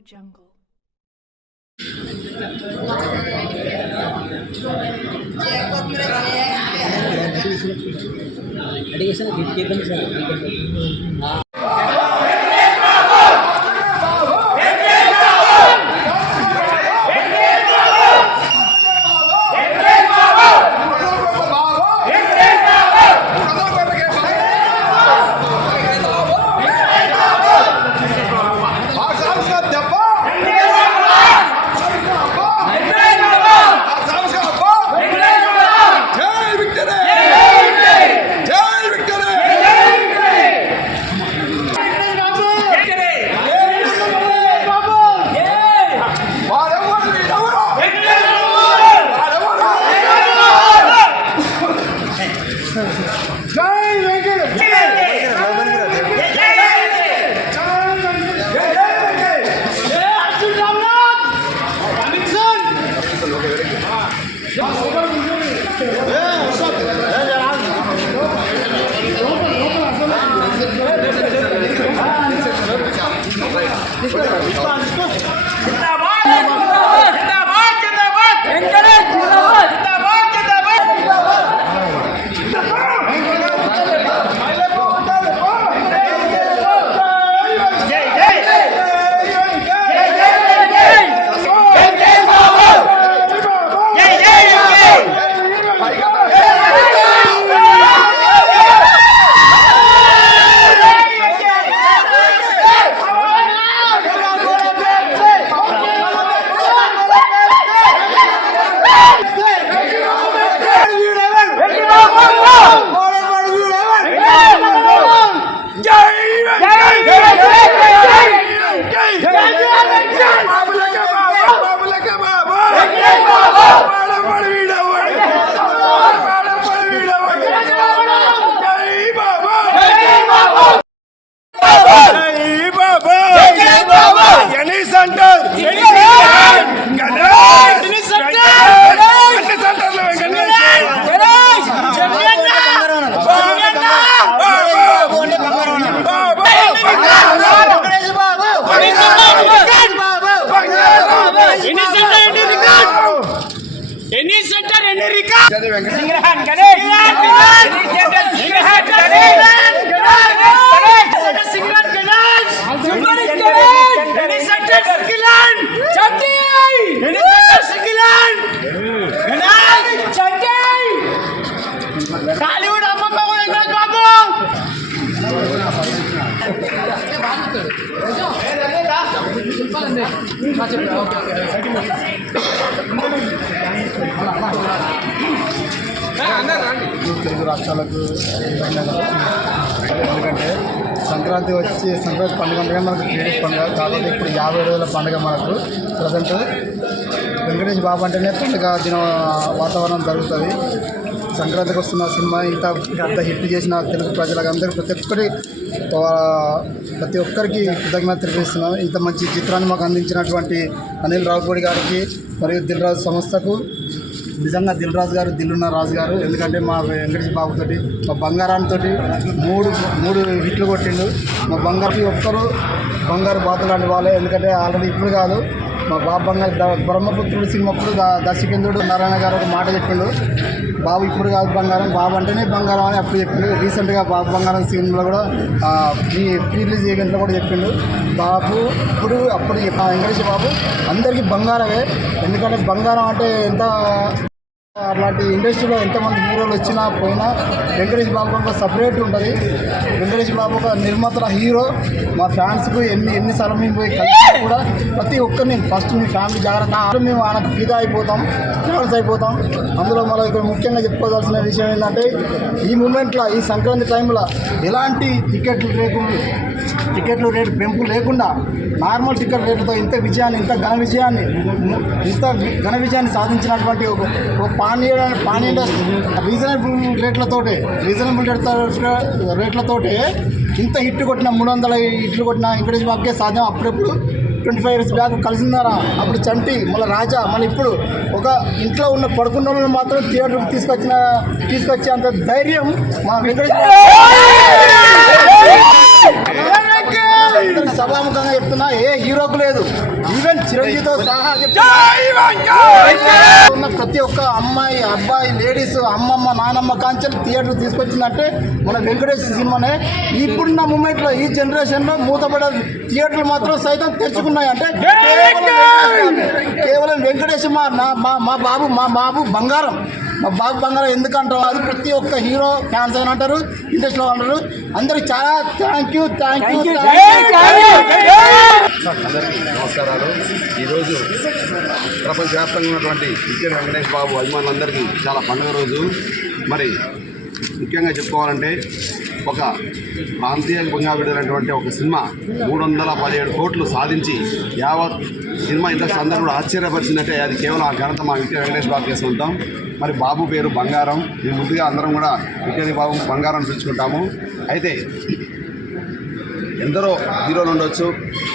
Jungle. Centre ఎన్ని centre ఎన్ని record సింగరహాన్ గణేష్ సింగరహాన్ గణేష్ సింగరహాన్ గణేష్ సింగరహాన్ గణేష్ ఎన్ని సెంటర్ సింగిలాండ్ చంటి ఎన్ని సెంటర్ సింగిలాండ్ గణేష్ చంటి తెలుగు రాష్ట్రాలకు. ఎందుకంటే సంక్రాంతి వచ్చి సంక్రాంతి పండుగ అంటే మనకు లేడీస్ పండుగ. కాబట్టి ఇప్పుడు యాభై రోజుల పండుగ మనకు ప్రజెంట్. వెంకటేష్ బాబు అంటేనే పండుగ దిన వాతావరణం జరుగుతుంది. సంక్రాంతికి వస్తున్న సినిమా ఇంత అంత హిట్ చేసిన తెలుగు ప్రజలందరూ ప్రతి ఒక్కరి ప్రతి ఒక్కరికి కృతజ్ఞత తెలిపిస్తున్నాం ఇంత మంచి చిత్రాన్ని మాకు అందించినటువంటి అనిల్ రావుపూడి గారికి మరియు దిల్ రాజు సంస్థకు. నిజంగా దిల్ రాజు గారు దిల్లున్న రాజు గారు ఎందుకంటే మా వెంకటేష్ బాబుతోటి మా బంగారానితోటి మూడు మూడు హిట్లు కొట్టిండు. మా బంగారు ఒక్కరు బంగారు బాతు లాంటి వాళ్ళే ఎందుకంటే ఆల్రెడీ ఇప్పుడు కాదు. మా బాబు బ్రహ్మపుత్రుడు సినిమా అప్పుడు దర్శకేంద్రుడు నారాయణ గారు ఒక మాట చెప్పిండు. బాబు ఇప్పుడు కాదు బంగారం. బాబు అంటేనే బంగారం అని అప్పుడు చెప్పిండు. రీసెంట్గా బాబు బంగారం సినిమాలో కూడా ప్రీ ప్రీ రిలీజ్ ఈవెంట్లో కూడా చెప్పిండు. బాబు ఇప్పుడు అప్పుడు వెంకటేశ్వర బాబు అందరికీ బంగారమే. ఎందుకంటే బంగారం అంటే ఎంత అలాంటి ఇండస్ట్రీలో ఎంతమంది హీరోలు వచ్చినా పోయినా వెంకటేష్ బాబు ఒక సపరేట్ ఉంటుంది. వెంకటేష్ బాబు ఒక నిర్మాతల హీరో. మా ఫ్యాన్స్కు ఎన్ని ఎన్నిసార్లు మేము పోయి కలిసి కూడా ప్రతి ఒక్కరిని ఫస్ట్ మీ ఫ్యామిలీ జాగ్రత్త. మేము ఆయనకు ఫిదా అయిపోతాం ఫ్యాన్స్ అయిపోతాం. అందులో మనం ఇక్కడ ముఖ్యంగా చెప్పుకోవాల్సిన విషయం ఏంటంటే ఈ మూమెంట్లో ఈ సంక్రాంతి టైంలో ఎలాంటి టికెట్లు లేకుండా టికెట్లు రేటు పెంపు లేకుండా నార్మల్ టికెట్ రేటుతో ఇంత విజయాన్ని ఇంత ఘన విజయాన్ని ఇంత ఘన విజయాన్ని సాధించినటువంటి ఒక ఒక పాన్ పాన్ ఇండస్ట్రీ రీజనబుల్ రేట్లతోటి రీజనబుల్ రేట్లతో రేట్లతోటి ఇంత హిట్ కొట్టిన మూడు వందల హిట్లు కొట్టిన ఇంకరేజ్ బాబుకే సాధ్యం. అప్పుడప్పుడు ట్వంటీ ఫైవ్ ఇయర్స్ బ్యాక్ కలిసిందారా? అప్పుడు చంటి మళ్ళీ రాజా మళ్ళీ ఇప్పుడు ఒక ఇంట్లో ఉన్న పడుకున్న వాళ్ళని మాత్రం థియేటర్కి తీసుకొచ్చిన తీసుకొచ్చేంత ధైర్యం మా వెంకటేశ్వర సభాముఖంగా చెప్తున్నా ఏ హీరోకు లేదు. ఈవెన్ చిరంజీవితో సహా ఉన్న ప్రతి ఒక్క అమ్మాయి అబ్బాయి లేడీస్ అమ్మమ్మ నానమ్మ కాంచెల్ థియేటర్ తీసుకొచ్చిందంటే మన వెంకటేష్ సినిమానే. ఇప్పుడున్న మూమెంట్లో ఈ జనరేషన్లో మూతపడ థియేటర్లు మాత్రం సైతం తెచ్చుకున్నాయి అంటే కేవలం వెంకటేష్ మా మా బాబు మా బాబు బంగారం. మా బాబు బంగారం ఎందుకంటారు? అది ప్రతి ఒక్క హీరో ఫ్యాన్స్ అని అంటారు ఇండస్ట్రీలో అంటారు. అందరికి చాలా థ్యాంక్ యూ థ్యాంక్ యూ అందరికీ నమస్కారాలు. ఈరోజు ప్రపంచవ్యాప్తంగా ఉన్నటువంటి విద్య వెంకటేష్ బాబు అభిమానులందరికీ చాలా పండుగ రోజు. మరి ముఖ్యంగా చెప్పుకోవాలంటే ఒక ప్రాంతీయంగా విడుదలైనటువంటి ఒక సినిమా మూడు వందల పదిహేడు కోట్లు సాధించి యావత్ సినిమా ఇండస్ట్రీ అందరూ కూడా ఆశ్చర్యపరిచిందంటే అది కేవలం ఆ ఘనత మా విద్య వెంకటేష్ బాబు చేసి ఉంటాం మరి బాబు పేరు బంగారం. మేము ముందుగా అందరం కూడా విద్య బాబు బంగారం పిలుచుకుంటాము. అయితే ఎందరో హీరోలు ఉండొచ్చు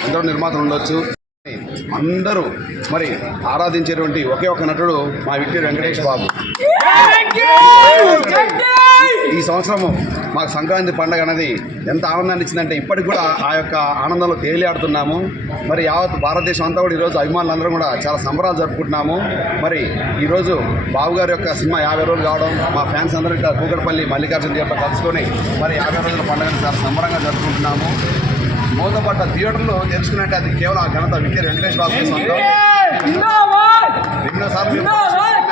ఎందరో నిర్మాతలు ఉండొచ్చు. అందరూ మరి ఆరాధించేటువంటి ఒకే ఒక నటుడు మా విక్టరీ వెంకటేష్ బాబు. ఈ సంవత్సరము మాకు సంక్రాంతి పండుగ అనేది ఎంత ఆనందాన్ని ఇచ్చిందంటే ఇప్పటికి కూడా ఆ యొక్క ఆనందంలో తేలియాడుతున్నాము. మరి యావత్ భారతదేశం అంతా కూడా ఈరోజు అభిమానులందరం కూడా చాలా సంబరాలు జరుపుకుంటున్నాము. మరి ఈరోజు బాబు గారి యొక్క సినిమా యాభై రోజులు కావడం మా ఫ్యాన్స్ అందరూ ఇక్కడ కూకట్పల్లి మల్లికార్జున గారితో కలుసుకొని మరి యాభై రోజుల పండుగను చాలా సంబరంగా జరుపుకుంటున్నాము. మూతపడ్డ థియేటర్లు తెలుసుకున్నట్టే అది కేవలం ఆ ఘనత విక్టరీ వెంకటేష్ బాబు చెప్పినా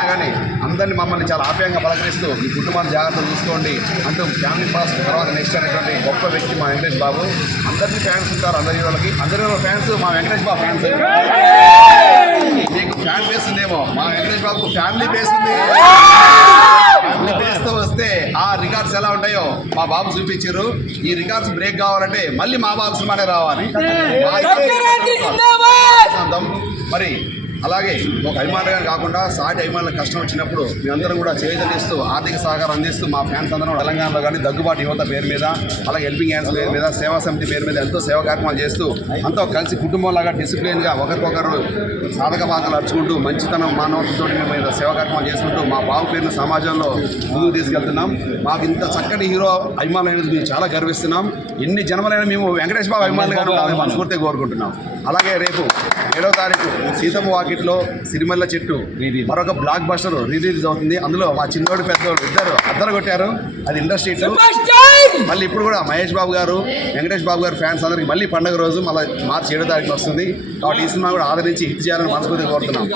కానీ అందరినీ మమ్మల్ని చాలా ఆప్యాయంగా పలకరిస్తూ మీ కుటుంబాన్ని జాగ్రత్తలు చూసుకోండి అంటూ ఫ్యామిలీ పాస్ తర్వాత నెక్స్ట్ అనేటువంటి గొప్ప వ్యక్తి మా వెంకటేష్ బాబు. అందరికీ ఫ్యాన్స్ ఉంటారు అందరి హీరోలకి అందరి ఫ్యాన్స్ మా వెంకటేష్ బాబు ఫ్యాన్స్ మీకు ఫ్యాన్ బేస్ ఉందేమో. మా వెంకటేష్ బాబు ఫ్యామిలీ బేస్ ఉంది. ఫ్యామిలీ బేస్తో వస్తే ఆ రికార్డ్స్ ఎలా ఉంటాయో మా బాబు చూపించారు. ఈ రికార్డ్స్ బ్రేక్ కావాలంటే మళ్ళీ మా బాబు సినిమానే రావాలి. మరి అలాగే ఒక అభిమానులుగా కాకుండా సాటి అభిమానులకు కష్టం వచ్చినప్పుడు మేమందరం కూడా చేతులిస్తూ ఆర్థిక సహకారం అందిస్తూ మా ఫ్యాన్స్ అందరం తెలంగాణలో కానీ దగ్గుబాటు యువత పేరు మీద అలాగే హెల్పింగ్ హ్యాండ్స్ పేరు మీద సేవా సమితి పేరు మీద ఎంతో సేవా కార్యక్రమాలు చేస్తూ అంతా కలిసి కుటుంబంలాగా డిసిప్లిన్గా ఒకరికొకరు సాధక బాధలు అరుచుకుంటూ మంచితనం మానవతతో మేము సేవా కార్యక్రమాలు చేసుకుంటూ మా బాబు పేరును సమాజంలో ముందుకు తీసుకెళ్తున్నాం. మాకు ఇంత చక్కటి హీరో అభిమానులు అనేది మేము చాలా గర్విస్తున్నాం. ఎన్ని జన్మలైనా మేము వెంకటేష్ బాబు అభిమానులుగా మనస్ఫూర్తిగా కోరుకుంటున్నాం. అలాగే రేపు ఏడో తారీఖు సీతమ్మ వాకిట్లో సిరిమల్ల చెట్టు మరొక బ్లాక్ బస్టర్ రిలీజ్ అవుతుంది. అందులో మా చిన్నోడు పెద్దోడు ఇద్దరు అద్దరు కొట్టారు. అది ఇండస్ట్రీ మళ్ళీ ఇప్పుడు కూడా మహేష్ బాబు గారు వెంకటేష్ బాబు గారు ఫ్యాన్స్ అందరికి మళ్ళీ పండుగ రోజు మళ్ళీ మార్చి ఏడో తారీఖు వస్తుంది. కాబట్టి ఈ సినిమా కూడా ఆదరించి హిట్ చేయాలని మనస్ఫూర్తిగా కోరుతున్నాం.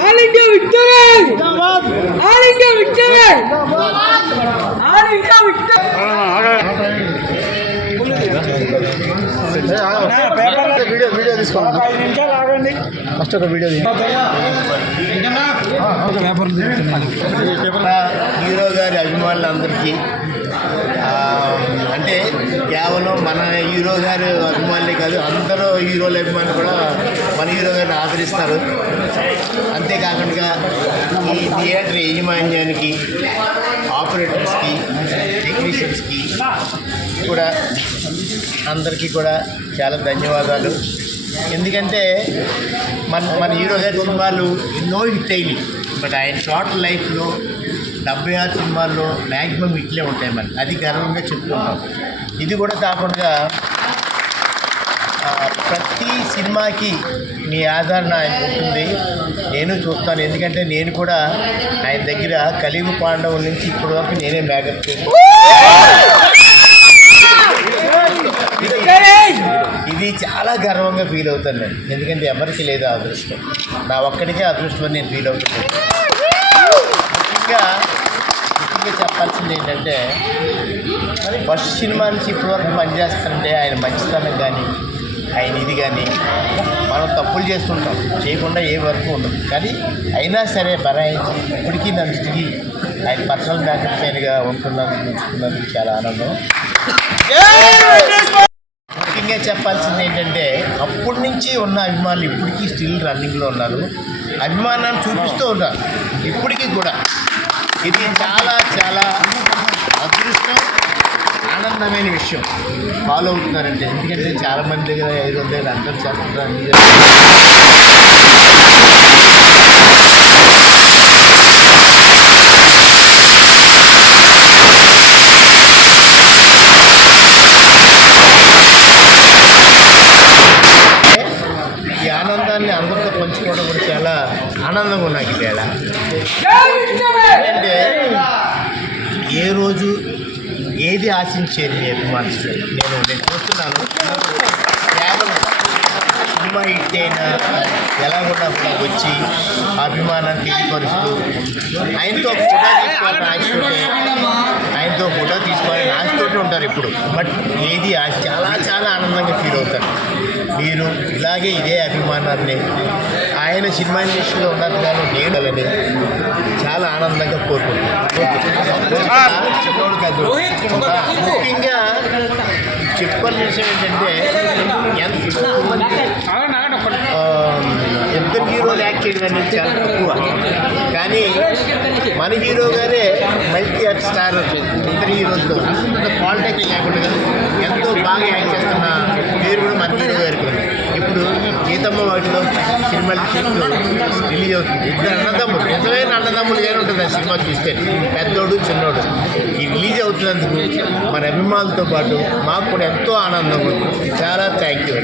All India victory all India victory all India victory video video తీసుకోండి. ఫస్ట్ ఒక వీడియో హీరో గారి అభిమానులందరికీ అంటే కేవలం మన హీరో గారు అభిమానులే కాదు అందరూ హీరోల అభిమానులు కూడా మన హీరో గారిని ఆదరిస్తారు. అంతేకాకుండా ఈ థియేటర్ యాజమాన్యానికి ఆపరేటర్స్కి టెక్నీషియన్స్కి కూడా అందరికీ కూడా చాలా ధన్యవాదాలు. ఎందుకంటే మన మన హీరో గారి సినిమాలు ఎన్నో హిట్ అయినాయి. బట్ ఆయన షార్ట్ లైఫ్లో డెబ్బై ఆరు సినిమాల్లో మ్యాక్సిమం ఇట్లే ఉంటాయి మరి. అది గర్వంగా చెప్తున్నాం ఇది కూడా కాకుండా ప్రతి సినిమాకి మీ ఆదరణ ఆయన ఉంటుంది. నేను చూస్తాను. ఎందుకంటే నేను కూడా ఆయన దగ్గర కలిగు పాండవుల నుంచి ఇప్పటి వరకు నేనే మేకప్ ఇది చాలా గర్వంగా ఫీల్ అవుతాను నేను. ఎందుకంటే ఎవరికి లేదు అదృష్టం. నా ఒక్కడికే అదృష్టం అని నేను ఫీల్ అవుతున్నాను ముఖ్యంగా ముఖ్యంగా చెప్పాల్సింది ఏంటంటే ఫస్ట్ సినిమా నుంచి ఇప్పటివరకు పనిచేస్తుంటే ఆయన మంచితనం కానీ ఆయన ఇది కానీ మనం తప్పులు చేస్తుంటాం. చేయకుండా ఏ వర్క్ ఉండదు. కానీ అయినా సరే బరాయించి ఇప్పటికీ నన్ను తిరిగి ఆయన పర్సనల్ బ్యాకప్గా ఉంటున్నాను ఉంచుతున్నందుకు చాలా ఆనందం. ముఖ్యంగా చెప్పాల్సింది ఏంటంటే అప్పటి నుంచి ఉన్న అభిమానులు ఇప్పటికీ స్టిల్ రన్నింగ్లో ఉన్నారు. అభిమానాన్ని చూపిస్తూ ఉన్నారు. ఇప్పటికీ కూడా. ఇది చాలా చాలా అదృష్టం ఆనందం ఆనందమైన విషయం. ఫాలో అవుతున్నారంటే ఎందుకంటే చాలా మంది దగ్గర ఐదు వందలు అందరూ చేస్తున్నారు ఈ ఆనందాన్ని అందరితో పంచుకోవడం కూడా చాలా ఆనందంగా ఉన్నాయి ఇక్కడ. అంటే ఏ రోజు ఏది ఆశించేది మీ మనసు నేను నేను చూస్తున్నాను. కేవలం సినిమా హిట్ అయినా ఎలా కూడా వచ్చి అభిమానాన్ని తెలియపరుస్తూ ఆయనతో ఫోటో తీసుకోవాలని ఆశతోటే ఆయనతో ఫోటో తీసుకోవాలని ఆశతోటి ఉంటారు ఇప్పుడు బట్ ఏది ఆశ చాలా చాలా ఆనందంగా ఫీల్ అవుతారు. మీరు ఇలాగే ఇదే అభిమానాన్ని ఆయన సినిమా ఇండస్ట్రీలో ఉన్నట్టుగానే నేడాలని చాలా ఆనందంగా కోరుకుంటున్నాను. ముఖ్యంగా చెప్పాల్సిన విషయం ఏంటంటే ఎంత ఇద్దరు హీరోలు యాక్ట్ చేయడం అనేది చాలా తక్కువ. కానీ మన హీరో గారే మల్టీ యాక్ట్ స్టార్ ఇద్దరు హీరోస్తో అంత పాలిటెక్నిక్ లేకుండా ఎంతో బాగా యాక్ట్ చేస్తున్న పేరు కూడా మన హీరో గారికి ఉంది. ఇప్పుడు గీతమ్మ వాటిలో సినిమాలు రిలీజ్ అవుతుంది ఇద్దరు అన్నదమ్ములు నిజమైన అన్నదమ్ములుగానే ఉంటుంది ఆ సినిమా చూస్తే పెద్దోడు చిన్నోడు ఈ రిలీజ్ అవుతున్నందుకు మన అభిమానులతో పాటు మాకు కూడా ఎంతో ఆనందం ఉంది చాలా thank you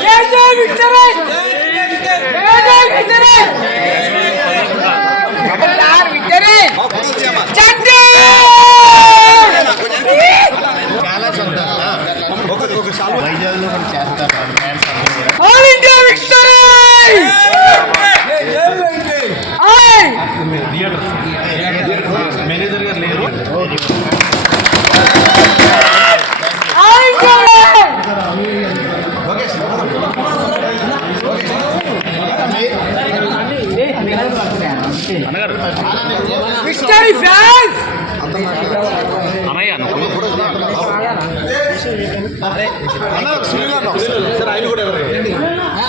KG victory KG victory యార్ విక్టరీ చండి చాలా సంతోషం వైజాగ్లో కూడా చేస్తారు ఫ్యాన్స్ అందరూ కూడా ఆల్ ఇండియా విక్టరీ ఐ మేనేజర్ గారు లేరు all India victory fans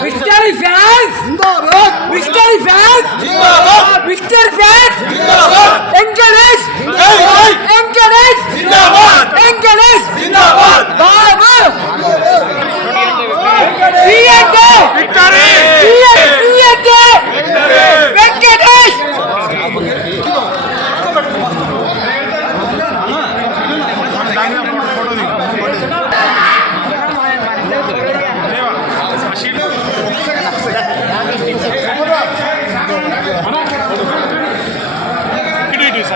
victory fans victory fans victory! Fans encourage encourage encourage Babu సీఎంకే Venkatesh!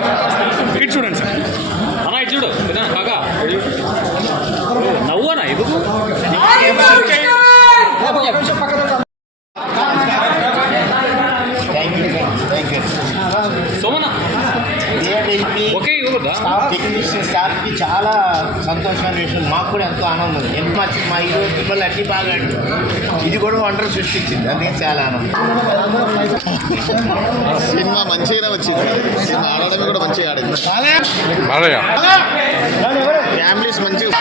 Sir ఇటు చూడండి సార్. అన్న ఇటు చూడు. కాకా. నవ్వనా ఎందుకు థ్యాంక్ యూ థ్యాంక్ యూ సోమన టెక్నీషియన్ స్టాఫ్కి చాలా సంతోషమైన విషయం. మాకు కూడా ఎంతో ఆనందం. ఎంత మంచి మా ఈరోజు పిల్లలు అన్ని బాగా. ఇది కూడా వండర్ సృష్టించింది. అందుకే చాలా ఆనందం. సినిమా మంచిగానే వచ్చింది. సినిమా ఆడడం కూడా మంచిగా ఆడింది. ఫ్యామిలీస్ మంచిగా